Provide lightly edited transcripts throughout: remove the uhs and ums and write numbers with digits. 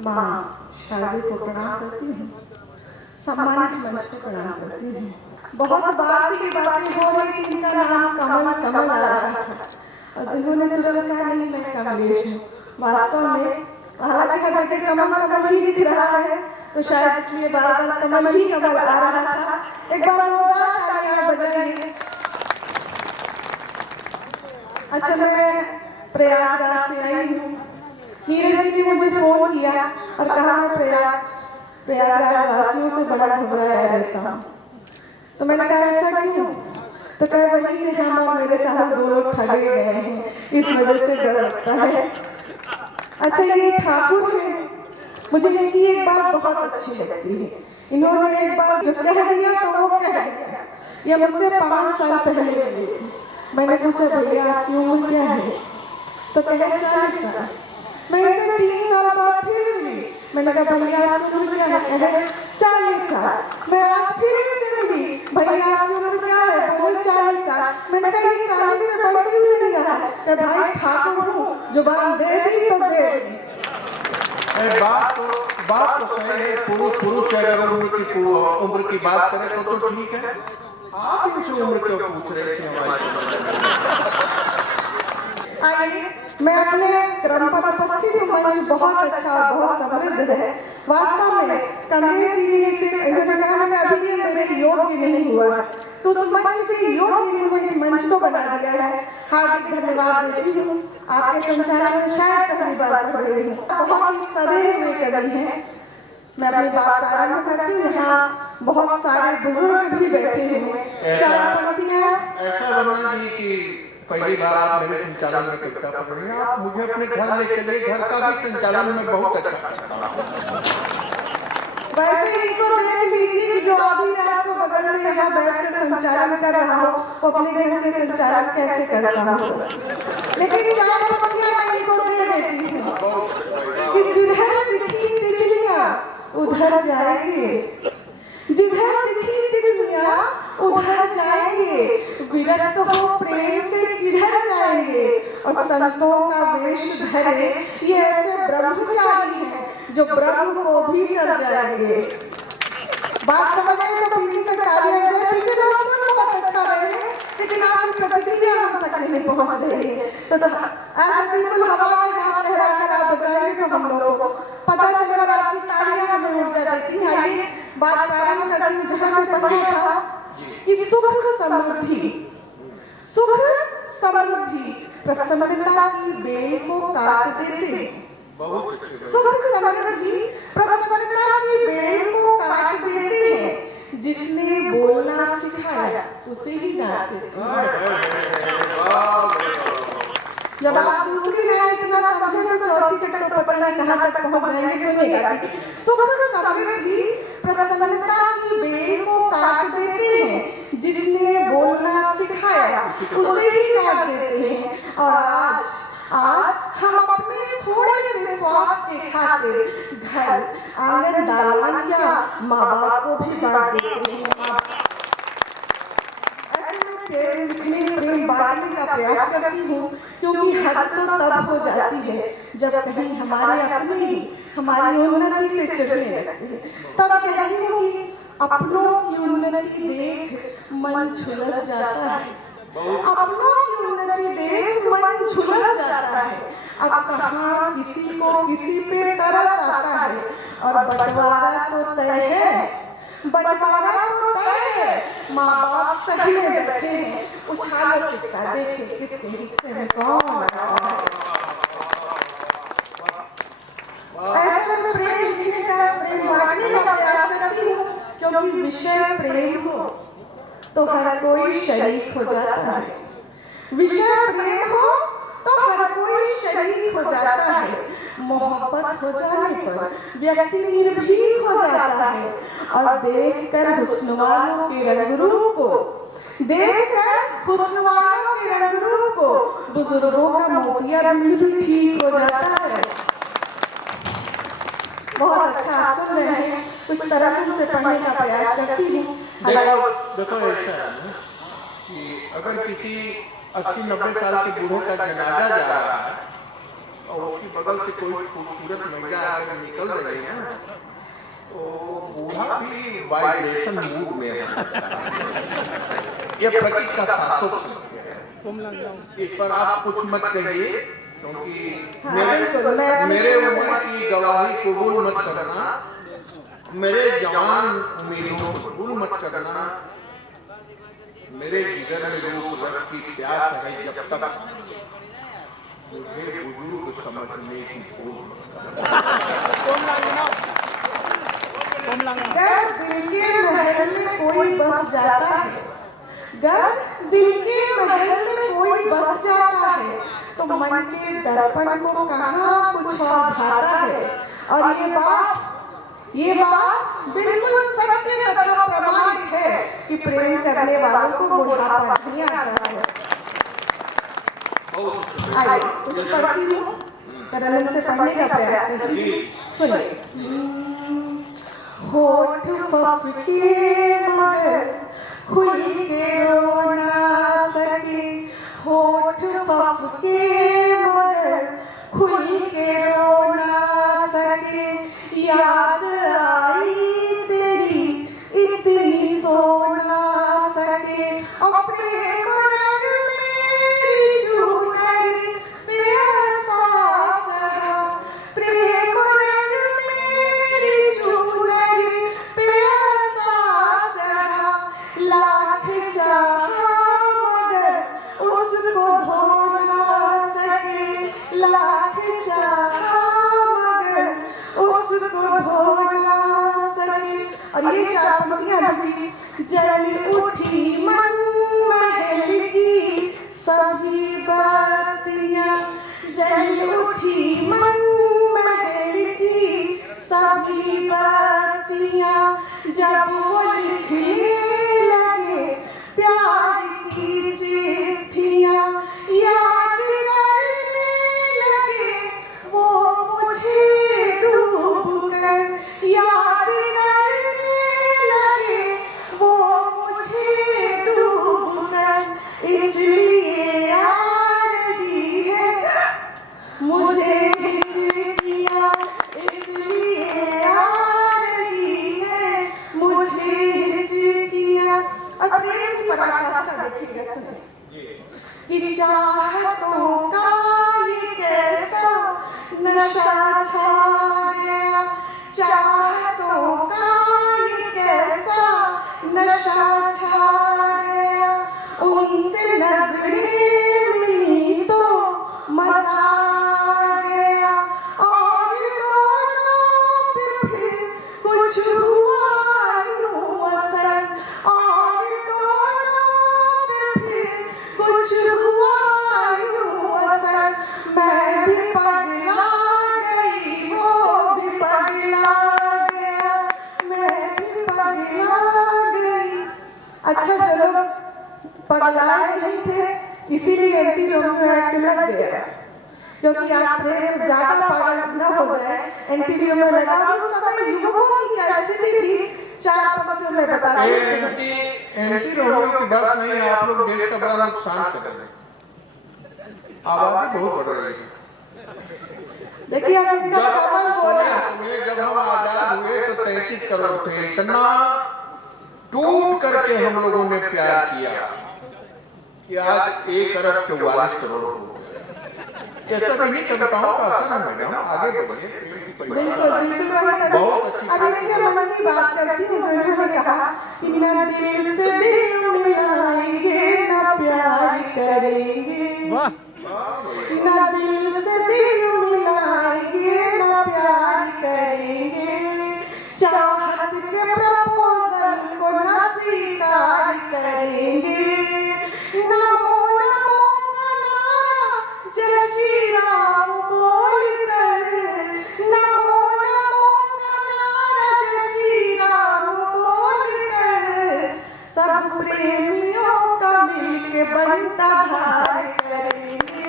माँ शारदे को प्रणाम करती हूँ, सम्मानित मंच को प्रणाम करती हूँ। बहुत बार से ये बातें हो रही कि इनका नाम कमल कमल आ रहा था और उन्होंने तुरंत कहा नहीं मैं कमलेश हूँ। वास्तव में हालांकि हर जगह कमल कमल ही दिख रहा है, तो शायद इसलिए बार बार कमल ही कमल आ रहा था। एक बार जोरदार तालियां बजाइए। अच्छा, मैं प्रयागराज से आई हूँ। नीरज जी ने मुझे फोन किया और कहा मैं प्रयागराज वासियों से बड़ा घबराया रहता हूँ। तो मैंने कहा ऐसा क्यों? तो कहे वहीं से हम और मेरे साथ 2 लोग ठगे गए हैं, इस वजह से डर लगता है। अच्छा, ये ठाकुर है, मुझे इनकी एक बात बहुत अच्छी लगती है। इन्होंने एक बार जो कह दिया तो वो कह दिया। ये मुझसे 5 साल पहले मिली थी। मैंने पूछा भैया आपकी उम्र क्या है? तो कहे 40 साल। मैं इनसे 3 साल बाद फिर मिली। मैंने कहा भैया आपकी उम्र क्या है? कहे 40 साल। मैं आज फिर इनसे मिली, भैया आपकी उम्र क्या है? बोले 40 साल। मैंने कहा ये 40 से बढ़ क्यों नहीं रहा? कि भाई ठाकुर हूँ, जुबान दे दी तो दे दी। बात तो सही है। पुरुष अगर उम्र की बात करें तो ठीक है। आप इनसे उम्र क्यों पूछ रहे थे हमारे? आइए, मैं अपने क्रम पर उपस्थित हूँ। मंच बहुत अच्छा और बहुत समृद्ध है। वास्तव में कमलेश जी ने इसे इन्होंने कहा कि अभी ये मेरे योग्य नहीं हुआ, तो उस मंच के योग्य इन्होंने इस मंच को बना दिया है। हार्दिक धन्यवाद देती हूँ। आपके संचालन में शायद पहली बार पढ़ रही हूँ। बहुत ही सदैव हुए कवि हैं। मैं अपनी बात प्रारंभ करती हूँ। यहाँ बहुत सारे बुजुर्ग भी बैठे हुए। 4 पंक्तियाँ। ऐसा बनना जी कि पहली बार आप मेरे संचालन में कविता पढ़ रही हैं। आप मुझे अपने घर ले चलिए, घर का भी संचालन में बहुत अच्छा। वैसे इनको देख लीजिए कि जो आधी रात को बगल में यहाँ बैठकर संचालन कर रहा हो, वो अपने घर के संचालन कैसे करता हो। लेकिन 4 पंक्तियाँ मैं इनको दे देती हूँ कि जिधर दिखी तितलियाँ उधर जाएंगे, जिधर दिखी तितलियाँ उधर जाएंगे, विरक्त हो प्रेम से किधर जाएंगे, और संतों का वेश धरे ये ऐसे ब्रह्मचारी हैं जो ब्रह्म को भी चल जाएंगे। बात समझ आए तो पीछे से तालियां बजाए। पीछे लोग सुन बहुत अच्छा रहे हैं, लेकिन आपकी प्रतिक्रिया हम तक नहीं पहुंच रही है। तो ऐसे बिल्कुल हवा में हाथ लहरा कर आप बजाएंगे तो हम लोगों को पता चलेगा। आपकी तालियां हमें ऊर्जा देती हैं। आइए बात प्रारंभ करती हूँ जहाँ से पढ़ना था कि सुख समृद्धि प्रसन्नता की बेल को काट देते। सुख समृद्धि प्रसन्नता की बेल को काट देते हैं, जिसने बोलना सिखाया उसे ही डांट देते हैं। जब आप दूसरी लाइन इतना समझे तो चौथी तक तो पता नहीं कहाँ तक पहुँच जाएंगे। सुनिएगा, सुख समृद्धि प्रसन्नता की बेल को काट देते हैं, जिसने बोलना सिखाया उसे ही डांट देते हैं। और आज हम अपने थोड़े से स्वार्थ के खातिर घर आंगन दालान क्या माँ बाप को भी बांट देते हैं। ऐसे में प्रेम लिखने प्रेम बांटने का प्रयास करती हूँ, क्योंकि हद तो तब हो जाती है जब कहीं हमारे अपने ही हमारी उन्नति से चिढ़ने लगते हैं। तब कहती हूँ कि अपनों की उन्नति देख मन झुलस जाता है, अपनों की उन्नति देख मन झुलस जाता है। अब कहाँ किसी को किसी पे तरस आता है, और बंटवारा तो तय है, बंटवारा तो तय है। माँ बाप सही में बैठे हैं, उछालो सिक्का देखे किसके हिस्से में कौन है। ऐसे में प्रेम लिखने का प्रेम बांटने का प्रयास करती हूँ, क्योंकि विषय प्रेम हो तो हर कोई शरीक हो जाता है। विषय प्रेम हो तो हर कोई शरीक हो जाता है। मोहब्बत हो जाने पर व्यक्ति निर्भीक हो जाता है, और देखकर हुस्न वालों के रंग रूप को, देखकर हुस्न वालों के रंग रूप को बुजुर्गों का मोतियाबिंद भी ठीक हो जाता है। बहुत अच्छा आप सुन रहे हैं। कुछ तरह से पढ़ने का प्रयास करती हूँ। देखो ऐसा है ना कि अगर किसी 80-90 साल के बूढ़े का जनाजा जा रहा है और उसकी बगल से कोई खूबसूरत महिला अगर निकल रही है ना, तो बूढ़ा भी वाइब्रेशन मूड में है। ये प्रकृति का शाश्वत सत्य है, इस पर आप कुछ मत कहिए, क्योंकि मेरे उम्र की गवाही कबूल मत करना, मेरे जवान उम्मीदों को कबूल मत करना। मेरे जिगर में रूप रस की प्यास है जब तक, मुझे बुजुर्ग समझने की भूल मत करना। दिल के महल में कोई बस जाता है, दिल के महल में कोई बस जाता है, तो मन के दर्पण को कहाँ कुछ और भाता है। और ये बात बिल्कुल सत्य तथा प्रमाणित है कि प्रेम करने वालों को बुढ़ापा नहीं आता है। आइए कुछ पढ़ती हूँ, तरन्नुम से पढ़ने का प्रयास करती हूँ, सुनिए। होठ फफके मगर खुल के रो ना सके, होठ फफके मगर खुल के रो ना सके, याद आई तेरी इतनी सो ना सके, और प्रेम रंग मेरी चुनरी पे ऐसा चढ़ा, प्रेम रंग मेरी चुनरी पे ऐसा चढ़ा, लाख चाहा मगर उसको धो ना सके, लाख चाहा मगर उसको धो ना सके। और ये चार पंक्तियां भी, जल उठी मन महल की सभी बत्तियां, जल उठी मन महल की सभी बत्तियां, जब वो लिखने लगे प्यार की चिट्ठियां, याद करने लगे वो मुझे डूब कर, याद करने लगे वो मुझे डूब कर, इसलिए आ रही है मुझे हिचकियां, इसलिए आ रही है मुझे हिचकियां। और प्रेम की पराकाष्ठा देखिएगा, सुनिए कि चाहतों का ये कैसा नशा छा गया, चाहतों का ये कैसा नशा छा गया, उनसे नजरें मिली तो मजा आ गया, और दोनों पे फिर कुछ हुआ यूं असर, और दोनों पे फिर कुछ हुआ यूं असर, मैं भी पगला गई वो भी पगला गया, मैं भी पगला गई। अच्छा, जो लोग पगलाए नहीं थे इसीलिए एंटी रोमियो एक्ट लग गया, क्योंकि आप प्रेम में ज्यादा पागल न हो जाए, एंटी रोमियो लगा। उस समय युवकों की क्या स्थिति थी, चार पंक्तियों में बता रही हूं। एंटी रोमियो की बात नहीं है, आप लोग देश का बड़ा नुकसान कर रहे हैं, आबादी बहुत बढ़ रही है। देखिए आप इनका कमल बोला, जब हम आजाद हुए तो 33 करोड़ थे, इतना टूट करके हम लोगों ने प्यार किया कि आज 1 अरब 44 करोड़ हो गए। ऐसा नहीं कविताओं का असर है मैडम, आगे बढ़िए। बिल्कुल बिल्कुल बहुत अच्छी। अब देखिए मन की बात करती हूँ, जो इन्होंने कहा कि न दिल से दिल मिलाएंगे न प्यार करेंगे, न दिल से दिल मिलाएंगे न प्यार करेंगे, चाहत के प्रपोजल को न स्वीकार करेंगे, नमो नमो का नारा जय श्री राम बोल कर, नमो नमो का नारा जय श्री राम बोल कर, सब प्रेमियों का मिलके बंटा धार करेंगे।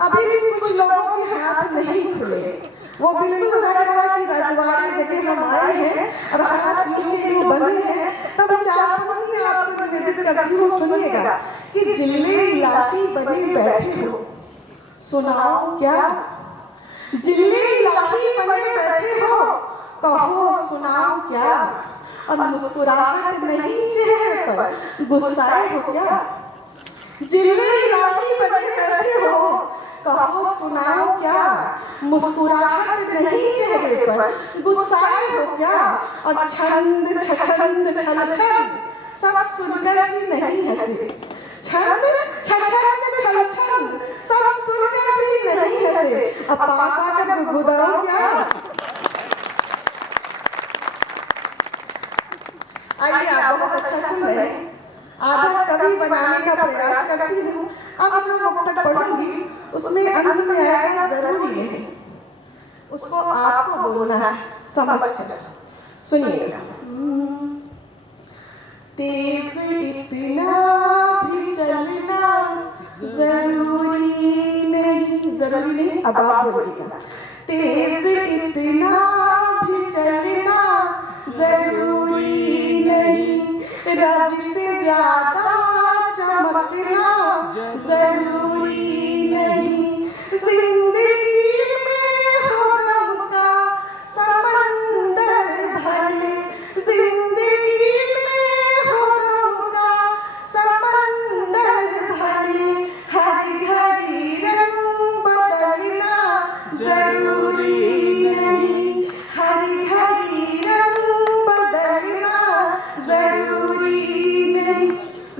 अभी भी कुछ लोगों के हाथ नहीं खुले, वो बिल्कुल लग रहा है कि रजवाड़ी जगह हम आए हैं और हाथ मिलके यूं बंधे हैं। तब चार पंक्तियां आपको निवेदित करती हूँ, सुनिएगा कि जिले इलाही बने बैठे हो, सुनाओ क्या? जिल्ले इलाही बने बैठे हो, कहो सुनाओ क्या? और मुस्कुराहट नहीं चेहरे पर, गुस्साए हो क्या? जिल्ले इलाही बने बैठे हो, कहो सुनाओ क्या? मुस्कुराहट नहीं चेहरे पर, गुस्साए हो क्या? और छंद छछंद छल छंद सब सुनकर भी नहीं हंसे। छंद छछंद छल छंद सब सुनकर भी नहीं हंसे। अब पास आकर गुदगुदाओ क्या? आइए आप बहुत अच्छा सुन रहे हैं। आधा कवि बनाने का प्रयास करती हूँ। अब जो मुक्तक पढ़ूंगी उसमें अंत में आएगा जरूरी नहीं, उसको आपको बोलना है समझ कर। सुनिएगा। तेज इतना भी चलना जरूरी नहीं, अब आप बोलिएगा। तेज इतना भी चलना जरूरी नहीं, रब से ज्यादा चमकना जरूरी नहीं। जिंदगी में हो गम का समंदर भले, जिंदगी में हो गम का समंदर भले, हर घड़ी रंग बदलना जरूरी नहीं, हर घड़ी रंग बदलना जरूरी नहीं।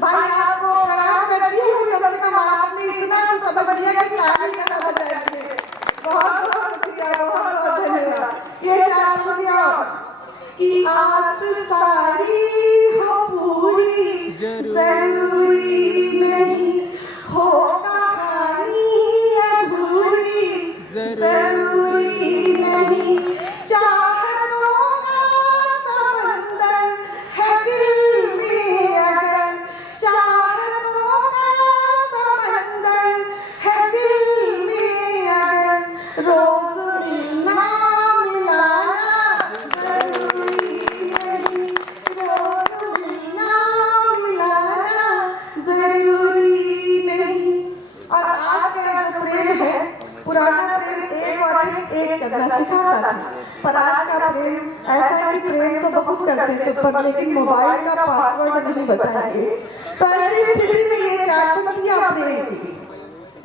भाई आपको प्रणाम करती हूँ, कम से कम आपने इतना तो समझ लिया कि ताली का बजाती है। बहुत बहुत शुक्रिया, बहुत बहुत धन्यवाद। ये चार पंक्तियाँ कि आस सारी हो पूरी जरूरी नहीं, हो कहानी अधूरी जरूरी नहीं। चाहतों का समंदर है दिल में अगर, चाहतों का समंदर है दिल में अगर, रोज मिलना मिलाना जरूरी नहीं, रोज मिलना मिलाना जरूरी नहीं। और आज का जो प्रेम है, पुराना प्रेम एक और एक करना सिखाता था, पर आज का प्रेम ऐसा है कि प्रेम तो बहुत करते थे पर लेकिन मोबाइल का पासवर्ड नहीं बताएंगे। तो ऐसी स्थिति में ये चार पंक्तियां प्रेम की।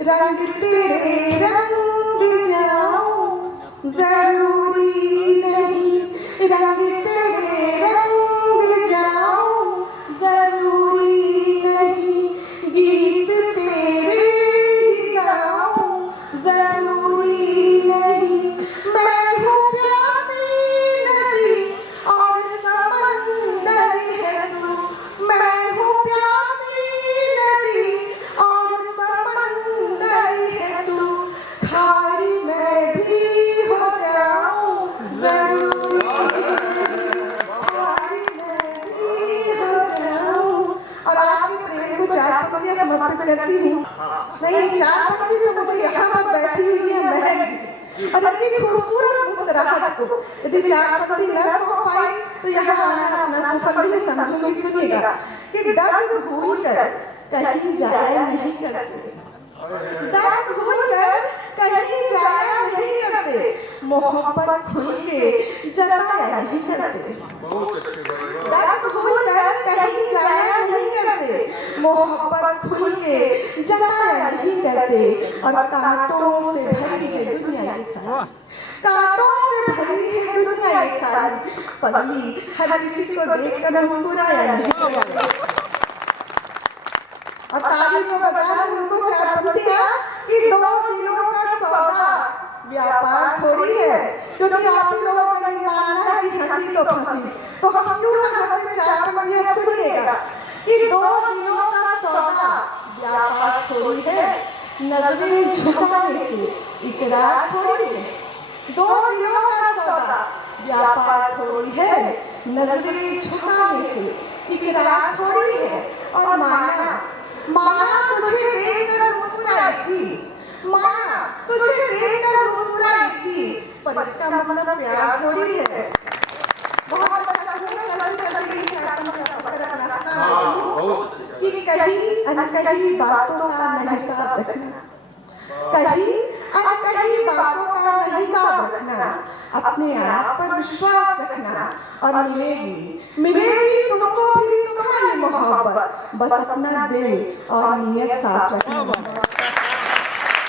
रंग तेरे रंग जाऊं जरूरी नहीं, रंग तेरे रंग जाऊं जरूरी नहीं, गीत तेरे ही गाऊं जरूरी नहीं। मैं हूँ प्यासी नदी और समंदर है तू, मैं हूँ प्यासी नदी और समंदर है तू, खारी में भी हो जाऊं जरूरी नहीं, खारी में भी हो जाऊं। और आपके प्रेम को चार पंक्तियां समर्पित करती हूँ। नहीं, चार पंक्ति तो मुझे यहाँ पर बैठी हुई है महक जी, और इनकी खूबसूरत मुस्कुराहट को यदि चार पंक्ति न सो पाई तो यहाँ आना अपना सफल भी समझूंगी। सुनिएगा कि डग भूल कर कहीं जाया नहीं करते, डग भूल कर कहीं जाया नहीं करते, मोहब्बत खुल के जताया नहीं करते, डग भूल कर कहीं जाया नहीं करते, मोहब्बत खुल के जताया नहीं करते। और कांटों से भरी है दुनिया ये सारी, कांटों से भरी है दुनिया ये सारी, पगली हर किसी को देखकर मुस्कुराया नहीं करते। और ताली जो बजा रहे उनको चार पंक्तियां कि दो दिलों का सौदा व्यापार थोड़ी है, क्योंकि आप ही लोगों का ये मानना है कि हंसी तो फंसी, तो हम क्यों ना हंसे। चार पंक्तियां सुनिएगा कि दो दिलों का सौदा व्यापार थोड़ी है, नजरें झुकाने से इकरार थोड़ी है। दो दिलों का सौदा व्यापार थोड़ी है, नजरें झुकाने से इकरार थोड़ी है। और माना तुझे देखकर मुस्कुराई थी, माना तुझे देखकर मुस्कुराई थी, पर इसका मतलब प्यार थोड़ी है। बहुत अच्छा चलती कि कहीं अनकही बातों का न हिसाब रखना, कहीं अनकही बातों का नहीं हिसाब रखना, अपने आप पर विश्वास रखना और मिलेगी तुमको भी तुम्हारी मोहब्बत, बस अपना दिल और नीयत साफ रखना।